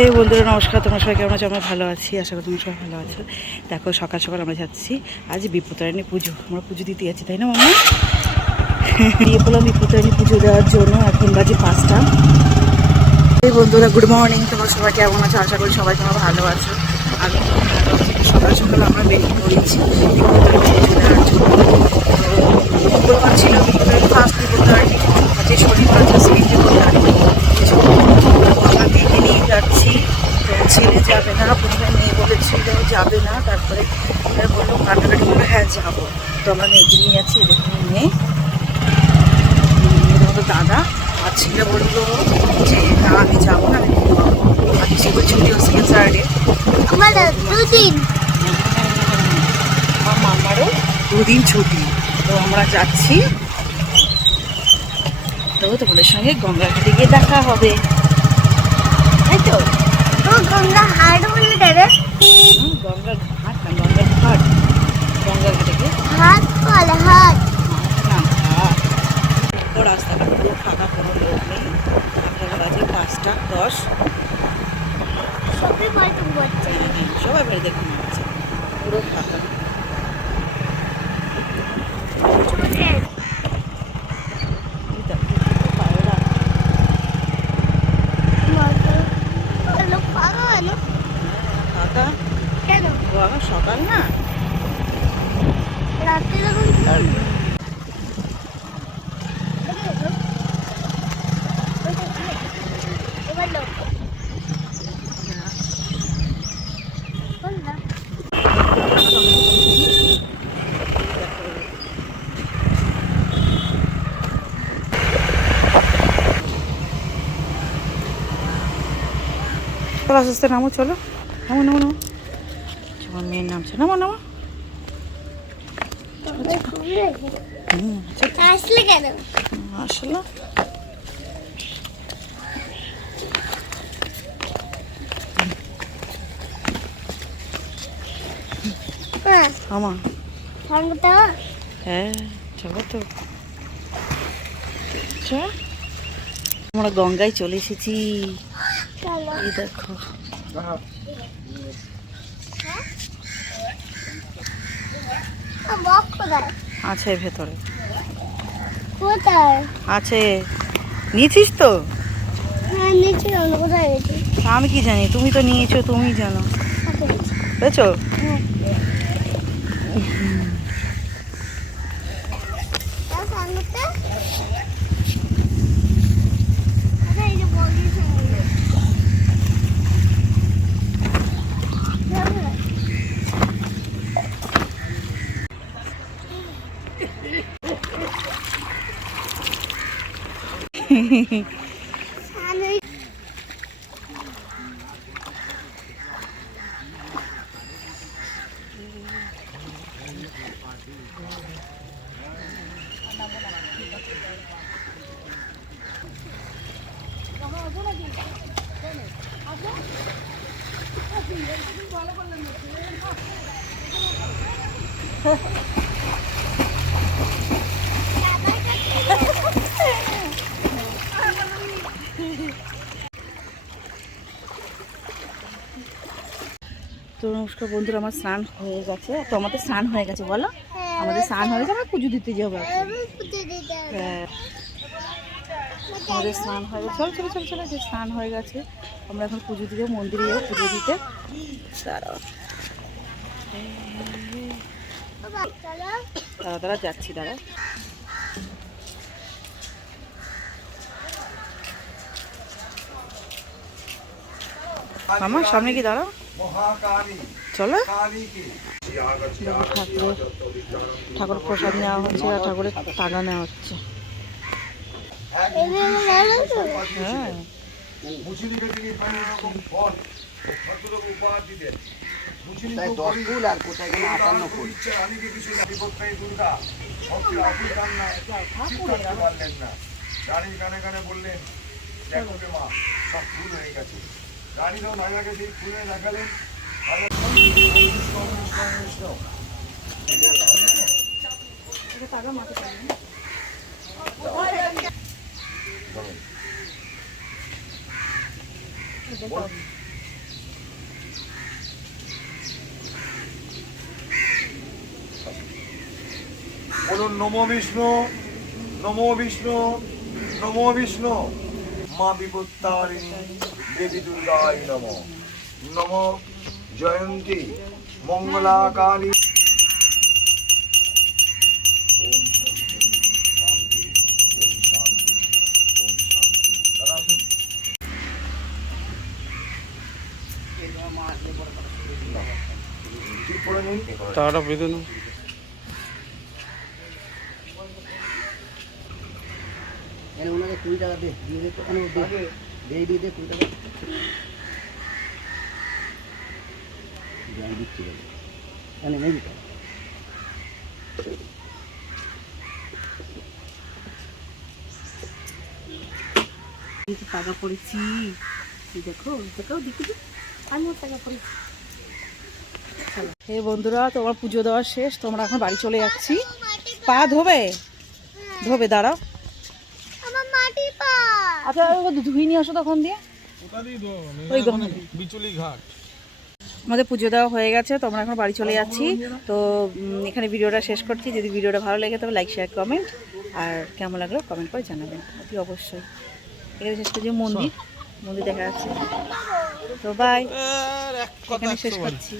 এই বন্ধুরা নমস্কার, তোমার সবাই কেমন আছো? আমরা ভালো আছি, আশা করি তোমরা সবাই ভালো আছো। দেখো সকাল সকাল আমরা যাচ্ছি, আজ বিপত্তারিণী পুজো, আমরা পুজো দিতে যাচ্ছি, তাই না মামা? দিয়ে বললাম বিপত্তারিণী পুজো দেওয়ার জন্য। এখন বাজে 5টা। এই বন্ধুরা গুড মর্নিং, তোমার সবাই কেমন আছো? আশা করি সবাই তোমরা ভালো আছো। আমি সকাল সকাল আমরা বেরিয়ে পড়েছি বিপত্তারিণী পুজো দেওয়ার জন্য। শুক্রবার ছিল বিপত্তারিণী, ফার্স্ট বিপত্তারিণী, যে শনিবার আছে সেই বিপত্তারিণী পুজো। আমরা মেয়েকে নিয়ে যাচ্ছি, তো ছেলে যাবে না, প্রথমে মেয়ে বলেছিল যাবে না, তারপরে বললো কান্নাকাটি করলো হ্যাঁ যাবো। তো আমরা মেয়েকে নিয়ে যাচ্ছি, দেখুন মেয়ে, দাদা আর ছেলে বললো যে না আমি যাবো না, আমি আজকে সেগুলো ছুটি হচ্ছে স্যাটারডে, আমার মামারও 2 দিন ছুটি। তো আমরা যাচ্ছি, তো তোমাদের সঙ্গে গঙ্গার ঘাটে গিয়ে দেখা হবে, তাই তো? গঙ্গা হাট বলে দেবে, গঙ্গার ঘাট না, গঙ্গার ঘাট, গঙ্গার ঘাটে গিয়ে হাট বলে হাট না ঘাট। তো রাস্তাটা পুরো ফাঁকা, কোনো লোক নেই। এখন বাজে 5টা 10। সবাই বাড়িতে ঘুরছে। সবাই বাড়ি দেখে নিচ্ছে, পুরো ফাঁকা। ফাঁকা কেন ও আমার সকাল না, রাতে যখন চলবে এবার লোক বললাম চলো আস্তে আস্তে নামো, চলো নামো নামো নামো, তোমার মেয়ের নামছে, নামো নামো। আসলে কেন আসলে আমার সঙ্গটা হ্যাঁ চলো তো। আমরা গঙ্গায় চলে এসেছি, চলো এই দেখো। বক কোথায় আছে ভেতরে, কোথায় আছে, নিয়েছিস তো? হ্যাঁ নিচে অন্য কোথায় গেছি আমি কি জানি, তুমি তো নিয়েছো, তুমি জানো, বুঝেছো? হ্যাঁ তো নমস্কার বন্ধুরা, আমার স্নান হয়ে গেছে, তো আমাদের স্নান হয়ে গেছে বলো, আমাদের স্নান হয়ে গেছে, আমরা পুজো দিতে যাবো এখন। হ্যাঁ আমাদের স্নান হয়ে গেছে, চলো চলো চলো চলো, যে স্নান হয়ে গেছে, আমরা এখন পুজো দিতে যাবো, মন্দিরে যাবো পুজো দিতে। দাঁড়াও দাঁড়া দাঁড়া যাচ্ছি, দাঁড়া। আমার সামনে কি দাঁড়াও, চলো। ঠাকুর প্রসাদ নেওয়া হচ্ছে আর ঠাকুরের টাকা নেওয়া হচ্ছে। হ্যাঁ গানে গানে বললেন দেখো মা সব ফুল হয়ে গেছে, রানীরাও নাইয়াকে সেই ফুলে দেখালেন। বলুন নমো বিষ্ণু, নমো বিষ্ণু, নমো বিষ্ণু। মা বিপত্তারিণী দেবী দুর্গায় নমঃ। নমো জয়ন্তী মঙ্গলা কালী। ওম শান্তি, ওম শান্তি, ওম শান্তি। দাদা আসুন। ঠিক করে নিন। তারা বেঁধে নাও। ওনাকে 20 টাকা দে, দিয়ে দে তো, দিয়ে দে 20 টাকা। আমি দিচ্ছি বলে। নেই দিতে। টাকা পড়েছি, দেখো দেখো দেখি আমি টাকা পড়েছি। হে বন্ধুরা, তোমার পুজো দেওয়া শেষ, তোমরা এখন বাড়ি চলে যাচ্ছি। পা ধোবে ধোবে, দাঁড়াও। আমার মাটি পা। আচ্ছা ধুই নিয়ে আসো তখন দিয়ে। ওই বিচুলি ঘাট। আমাদের পুজো দেওয়া হয়ে গেছে, তো আমরা এখন বাড়ি চলে যাচ্ছি। তো এখানে ভিডিওটা শেষ করছি। যদি ভিডিওটা ভালো লাগে তবে লাইক শেয়ার কমেন্ট, আর কেমন লাগলো কমেন্ট করে জানাবেন অতি অবশ্যই। এখানে শেষ করছি মন্দির দেখা যাচ্ছে। তো বাই, এখানে শেষ করছি।